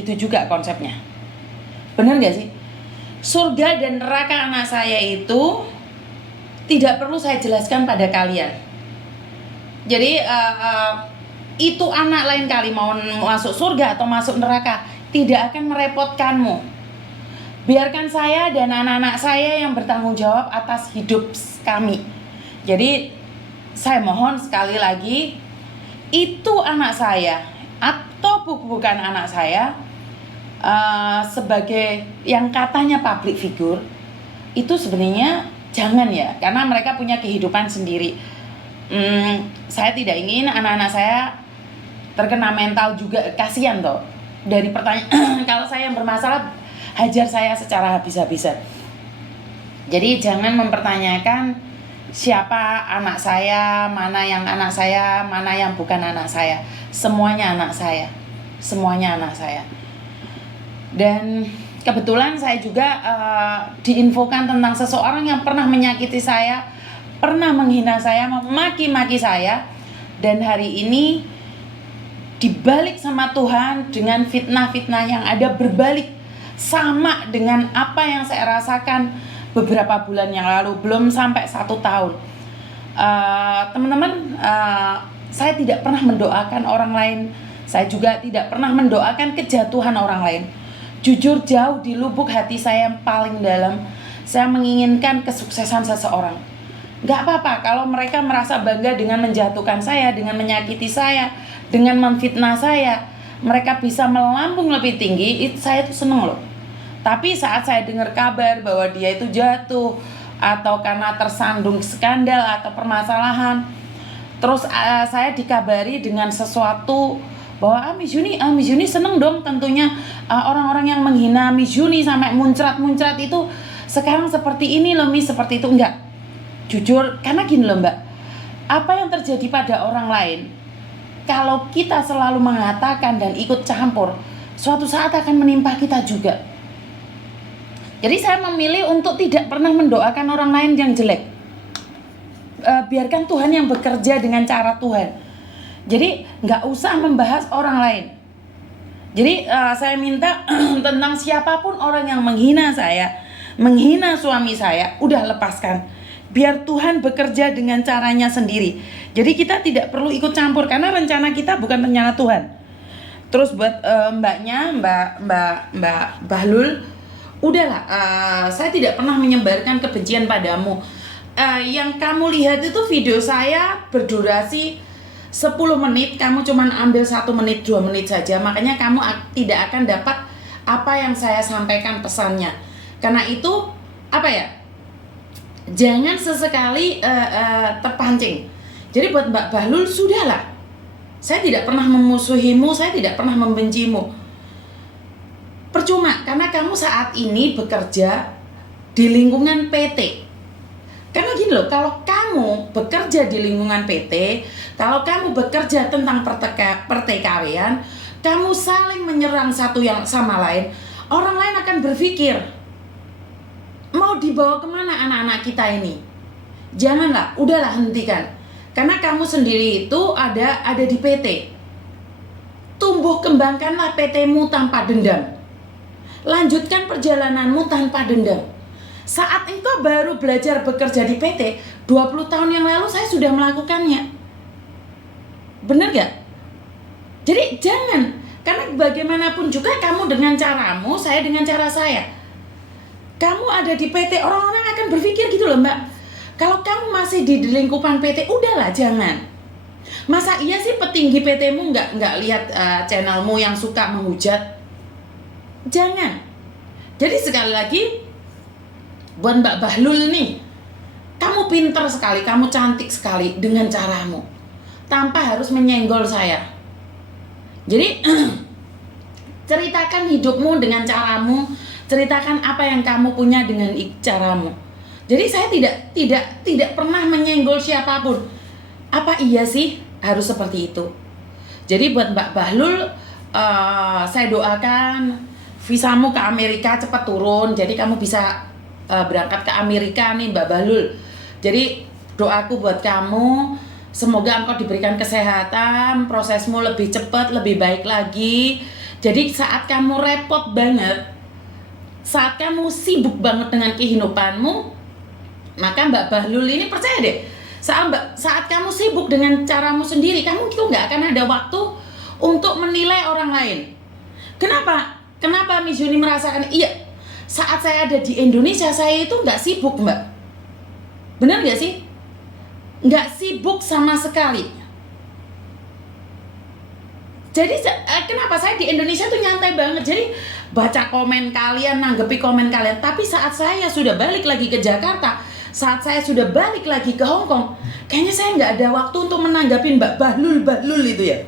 gitu juga konsepnya. Bener gak sih? Surga dan neraka anak saya itu tidak perlu saya jelaskan pada kalian. Jadi itu anak lain kali mau masuk surga atau masuk neraka tidak akan merepotkanmu. Biarkan saya dan anak-anak saya yang bertanggung jawab atas hidup kami. Jadi saya mohon sekali lagi, itu anak saya atau bukan anak saya, sebagai yang katanya public figure, itu sebenarnya jangan ya, karena mereka punya kehidupan sendiri. Saya tidak ingin anak-anak saya terkena mental juga, kasihan toh. Dari pertanyaan kalau saya yang bermasalah, hajar saya secara habis-habisan. Jadi jangan mempertanyakan siapa anak saya, mana yang anak saya, mana yang bukan anak saya. Semuanya anak saya. Semuanya anak saya. Dan kebetulan saya juga diinfokan tentang seseorang yang pernah menyakiti saya, pernah menghina saya, memaki-maki saya. Dan hari ini dibalik sama Tuhan dengan fitnah-fitnah yang ada berbalik sama dengan apa yang saya rasakan beberapa bulan yang lalu, belum sampai 1 tahun. Teman-teman, saya tidak pernah mendoakan orang lain. Saya juga tidak pernah mendoakan kejatuhan orang lain. Jujur, jauh di lubuk hati saya yang paling dalam, saya menginginkan kesuksesan seseorang. Gak apa-apa kalau mereka merasa bangga dengan menjatuhkan saya, dengan menyakiti saya, dengan memfitnah saya. Mereka bisa melambung lebih tinggi, saya tuh seneng loh. Tapi saat saya dengar kabar bahwa dia itu jatuh, atau karena tersandung skandal atau permasalahan, terus saya dikabari dengan sesuatu bahwa Miss Yuni seneng dong tentunya, orang-orang yang menghina Miss Yuni sampai muncrat-muncrat itu sekarang seperti ini loh Miss, seperti itu. Enggak, jujur, karena gini loh Mbak, apa yang terjadi pada orang lain, kalau kita selalu mengatakan dan ikut campur, suatu saat akan menimpa kita juga. Jadi saya memilih untuk tidak pernah mendoakan orang lain yang jelek. Biarkan Tuhan yang bekerja dengan cara Tuhan. Jadi nggak usah membahas orang lain. Jadi saya minta tentang siapapun orang yang menghina saya, menghina suami saya, udah lepaskan. Biar Tuhan bekerja dengan caranya sendiri. Jadi kita tidak perlu ikut campur, karena rencana kita bukan rencana Tuhan. Terus buat Mbak Bahlul, udahlah, saya tidak pernah menyebarkan kebencian padamu. Yang kamu lihat itu video saya berdurasi 10 menit, kamu cuma ambil 1 menit, 2 menit saja. Makanya kamu tidak akan dapat apa yang saya sampaikan pesannya. Karena itu, jangan sesekali terpancing. Jadi buat Mbak Bahlul, sudahlah. Saya tidak pernah memusuhimu, saya tidak pernah membencimu. Percuma, karena kamu saat ini bekerja di lingkungan PT. Karena gini loh, kalau kamu bekerja di lingkungan PT, kalau kamu bekerja tentang pertikaian, kamu saling menyerang satu yang sama lain, orang lain akan berpikir, mau dibawa kemana anak-anak kita ini? Janganlah, udahlah, hentikan. Karena kamu sendiri itu ada di PT. Tumbuh kembangkanlah PT-mu tanpa dendam. Lanjutkan perjalananmu tanpa dendam. Saat engkau baru belajar bekerja di PT, 20 tahun yang lalu saya sudah melakukannya. Bener gak? Jadi jangan, karena bagaimanapun juga kamu dengan caramu, saya dengan cara saya. Kamu ada di PT, orang-orang akan berpikir gitu loh Mbak. Kalau kamu masih di lingkupan PT, udahlah, jangan. Masa iya sih petinggi PT-mu nggak lihat channelmu yang suka menghujat? Jangan. Jadi sekali lagi, buat Mbak Bahlul nih, kamu pinter sekali, kamu cantik sekali dengan caramu, tanpa harus menyenggol saya. Jadi ceritakan hidupmu dengan caramu, ceritakan apa yang kamu punya dengan caramu. Jadi saya tidak pernah menyenggol siapapun. Apa iya sih harus seperti itu? Jadi buat Mbak Bahlul, saya doakan visamu ke Amerika cepat turun. Jadi kamu bisa berangkat ke Amerika nih Mbak Bahlul. Jadi doaku buat kamu, semoga engkau diberikan kesehatan, prosesmu lebih cepat, lebih baik lagi. Jadi saat kamu repot banget, saat kamu sibuk banget dengan kehidupanmu, maka Mbak Bahlul ini percaya deh, saat kamu sibuk dengan caramu sendiri, kamu itu nggak akan ada waktu untuk menilai orang lain. Kenapa Miss Yuni merasakan, iya, saat saya ada di Indonesia, saya itu nggak sibuk, Mbak. Benar nggak sih? Nggak sibuk sama sekali. Jadi kenapa saya di Indonesia tuh nyantai banget. Jadi baca komen kalian, nanggepi komen kalian. Tapi saat saya sudah balik lagi ke Jakarta, saat saya sudah balik lagi ke Hong Kong, kayaknya saya nggak ada waktu untuk menanggapi Mbak Bahlul itu ya.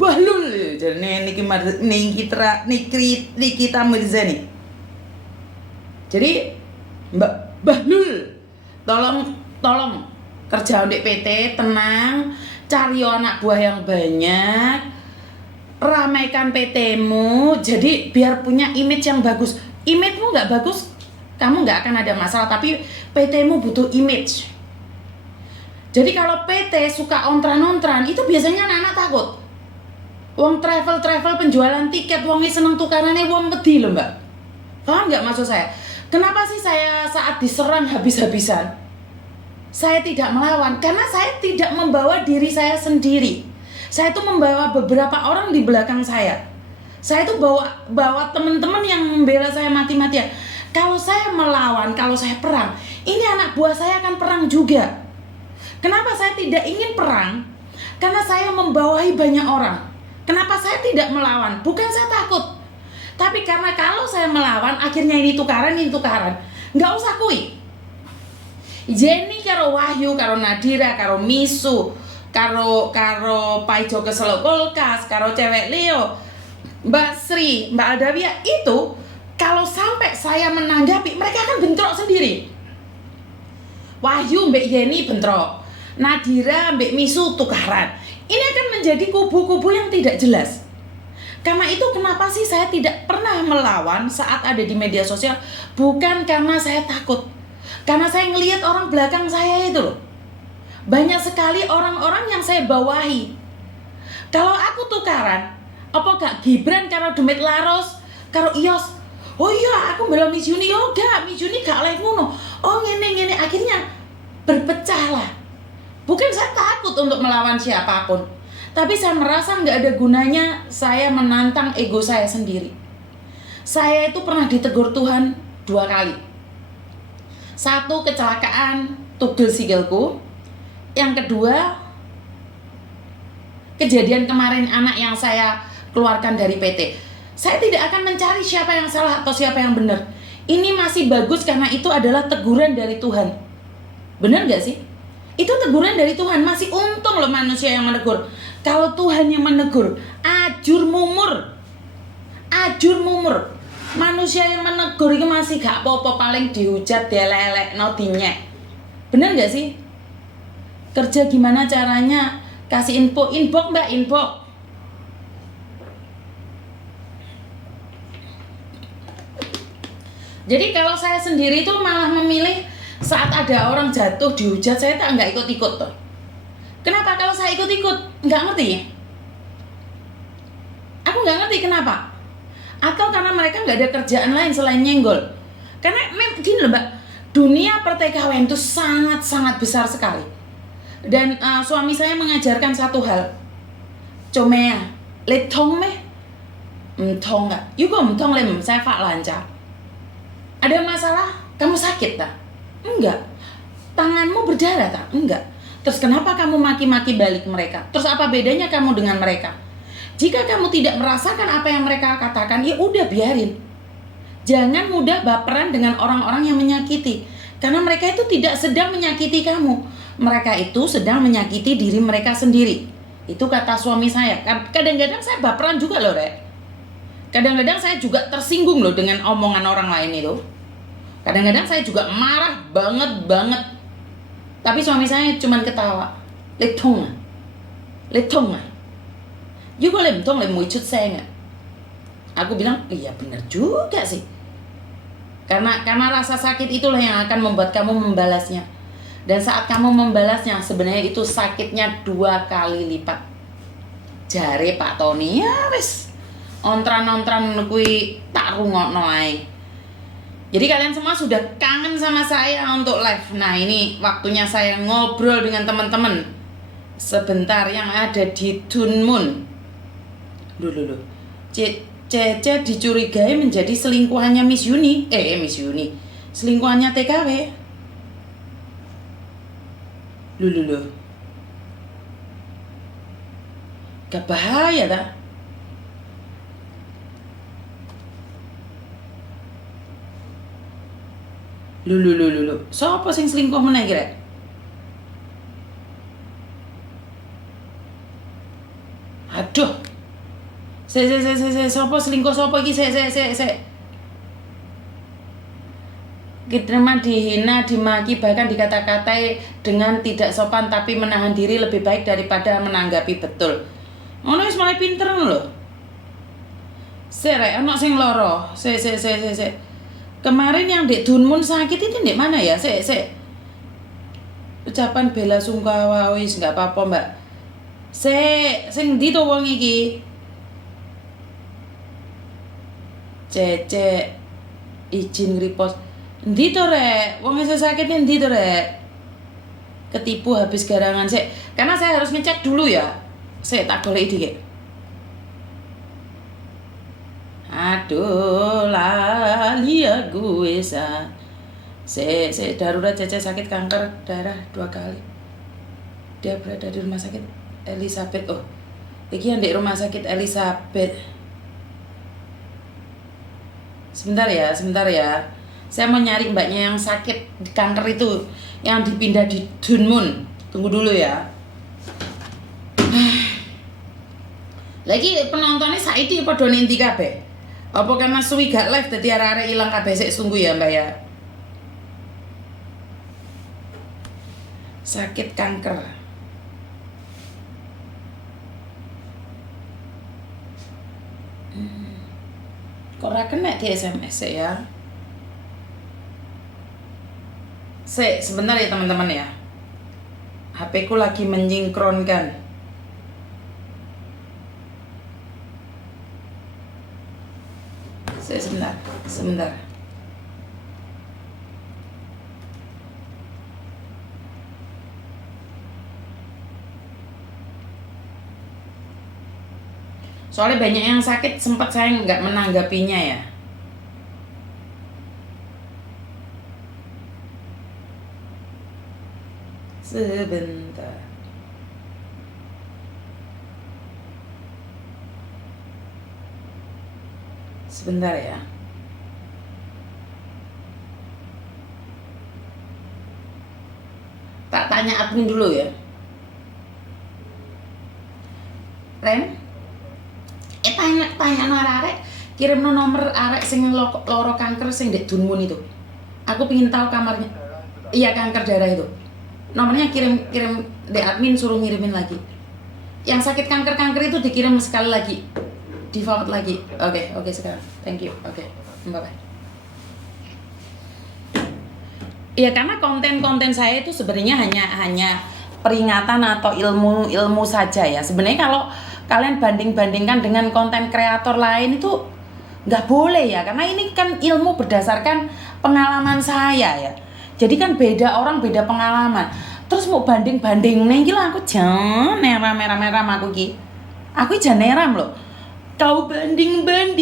Bahlul, jadi Nikita Mirzani. Jadi Mbak Bahlul, tolong kerja untuk PT, tenang. Cari anak buah yang banyak, ramaikan PT-mu, jadi biar punya image yang bagus. Image-mu nggak bagus, kamu nggak akan ada masalah, tapi PT-mu butuh image. Jadi kalau PT suka ontran-ontran, itu biasanya anak-anak takut. Wong travel penjualan tiket, wongnya seneng tukarannya, wong wedi loh Mbak. Paham nggak maksud saya? Kenapa sih saya saat diserang habis-habisan, saya tidak melawan? Karena saya tidak membawa diri saya sendiri. Saya tuh membawa beberapa orang di belakang saya. Saya tuh bawa teman-teman yang membela saya mati-matian. Kalau saya melawan, kalau saya perang, ini anak buah saya akan perang juga. Kenapa saya tidak ingin perang? Karena saya membawahi banyak orang. Kenapa saya tidak melawan? Bukan saya takut, tapi karena kalau saya melawan, akhirnya ini tukaran. Nggak usah kui. Jenny karo Wahyu, karo Nadira, karo Misu, karo Paijo keselok kulkas, karo cewek Leo, Mbak Sri, Mbak Aldawia, itu kalau sampai saya menanggapi, mereka akan bentrok sendiri. Wahyu Mbak Jenny bentrok, Nadira Mbak Misu tukaran. Ini akan menjadi kubu-kubu yang tidak jelas. Karena itu kenapa sih saya tidak pernah melawan saat ada di media sosial? Bukan karena saya takut, karena saya ngelihat orang belakang saya itu loh. Banyak sekali orang-orang yang saya bawahi. Kalau aku tukaran, apa gak Gibran karo Demit Laros, karo Ios? Oh iya, aku belum Miss Yuni. Oh gak, Miss Yuni gak oleh ngono. Oh ngene. Akhirnya berpecah lah. Bukan saya takut untuk melawan siapapun, tapi saya merasa gak ada gunanya saya menantang ego saya sendiri. Saya itu pernah ditegur Tuhan 2 kali. 1, kecelakaan tugel sikilku. Yang kedua, kejadian kemarin anak yang saya keluarkan dari PT. Saya tidak akan mencari siapa yang salah atau siapa yang benar. Ini masih bagus karena itu adalah teguran dari Tuhan. Benar gak sih? Itu teguran dari Tuhan. Masih untung loh manusia yang menegur. Kalau Tuhan yang menegur, ajur mumur. Manusia yang menegur itu masih gak apa-apa, paling dihujat, dielek-elek, no dinyek. Bener gak sih? Kerja gimana caranya? Kasih inbox Mbak, inbox. Jadi kalau saya sendiri itu malah memilih saat ada orang jatuh dihujat, saya tak nggak ikut-ikut tuh. Kenapa? Kalau saya ikut-ikut nggak ngerti. Aku nggak ngerti kenapa. Atau karena mereka nggak ada kerjaan lain selain nyenggol. Karena gini loh Mbak, dunia pertikaian itu sangat-sangat besar sekali. Dan suami saya mengajarkan satu hal. Comea, letong meh, mtong nggak? Yuko mtong lem, saya fak lancar. Ada masalah? Kamu sakit tak? Enggak. Tanganmu berdarah tak? Enggak. Terus kenapa kamu maki-maki balik mereka? Terus apa bedanya kamu dengan mereka? Jika kamu tidak merasakan apa yang mereka katakan, ya udah biarin. Jangan mudah baperan dengan orang-orang yang menyakiti. Karena mereka itu tidak sedang menyakiti kamu. Mereka itu sedang menyakiti diri mereka sendiri. Itu kata suami saya. Kadang-kadang saya baperan juga loh, Rek. Kadang-kadang saya juga tersinggung loh dengan omongan orang lain itu. Kadang-kadang saya juga marah banget. Tapi suami saya cuma ketawa. Letong. Juga lemtong muicut saya nggak? Aku bilang, iya benar juga sih. Karena rasa sakit itulah yang akan membuat kamu membalasnya. Dan saat kamu membalasnya, sebenarnya itu sakitnya 2 kali lipat. Jare Pak Tony, ya wes. ontran-ontran kuwi tak rungokno ae. Jadi kalian semua sudah kangen sama saya untuk live. Nah, ini waktunya saya ngobrol dengan teman-teman sebentar yang ada di Dunmun. Loh. Cece dicurigai menjadi selingkuhannya Miss Yuni. Miss Yuni. Selingkuhannya TKW. Loh. Gak bahaya tak? Loh. Sopo sing selingkuh meneh kira? Aduh. Sopo selingkuh sopo iki? Diterima, dihina, dimaki, bahkan dikata-katai dengan tidak sopan, tapi menahan diri lebih baik daripada menanggapi. Betul. Ngono wis mulai pinter lho. Rek, ana sing loro. Kemarin yang di Dunmun sakit itu di mana ya? Ucapan bela sungkawa wis enggak apa-apa, Mbak. Sing ndi to wong iki? Cece izin repost. Ndi to rek? Wong isih sakit ndi to rek? Ketipu habis garangan karena saya harus ngecek dulu ya. Tak golek dikit. Aduh, lali ya gue darurat Cece sakit kanker darah 2 kali. Dia berada di rumah sakit Elizabeth. Oh, iki yang di rumah sakit Elizabeth. Sebentar ya. Saya mau nyari mbaknya yang sakit kanker itu, yang dipindah di Dunmun. Tunggu dulu ya. Lagi penontonnya saiki padha ninti kabeh. Apa karena suwi gak live dadi arek-arek ilang kabeh sik sungguh ya, Mbak ya. Sakit kanker. Kok ora kena di SMS ya? Sebentar ya teman-teman ya. HP ku lagi menyingkronkan. Sebentar. Soalnya banyak yang sakit, sempat saya nggak menanggapinya ya. Sebentar ya. Tak tanya admin dulu ya. Ren, tanya arek, kirim nomor arek sing loro kanker sing di Dunmun itu. Aku pingin tahu kamarnya. Iya, kanker darah itu. Nomornya kirim di admin, suruh ngirimin lagi. Yang sakit kanker itu dikirim sekali lagi. Di forward lagi. Oke sekarang. Thank you. Oke. Bye. Ya karena konten saya itu sebenarnya hanya peringatan atau ilmu saja ya. Sebenarnya kalau kalian bandingkan dengan konten kreator lain itu nggak boleh ya, karena ini kan ilmu berdasarkan pengalaman saya ya. Jadi kan beda orang, beda pengalaman. Terus mau banding nih gila, aku jangan neram aku ki. Aku jangan neram loh. Kau bandingkan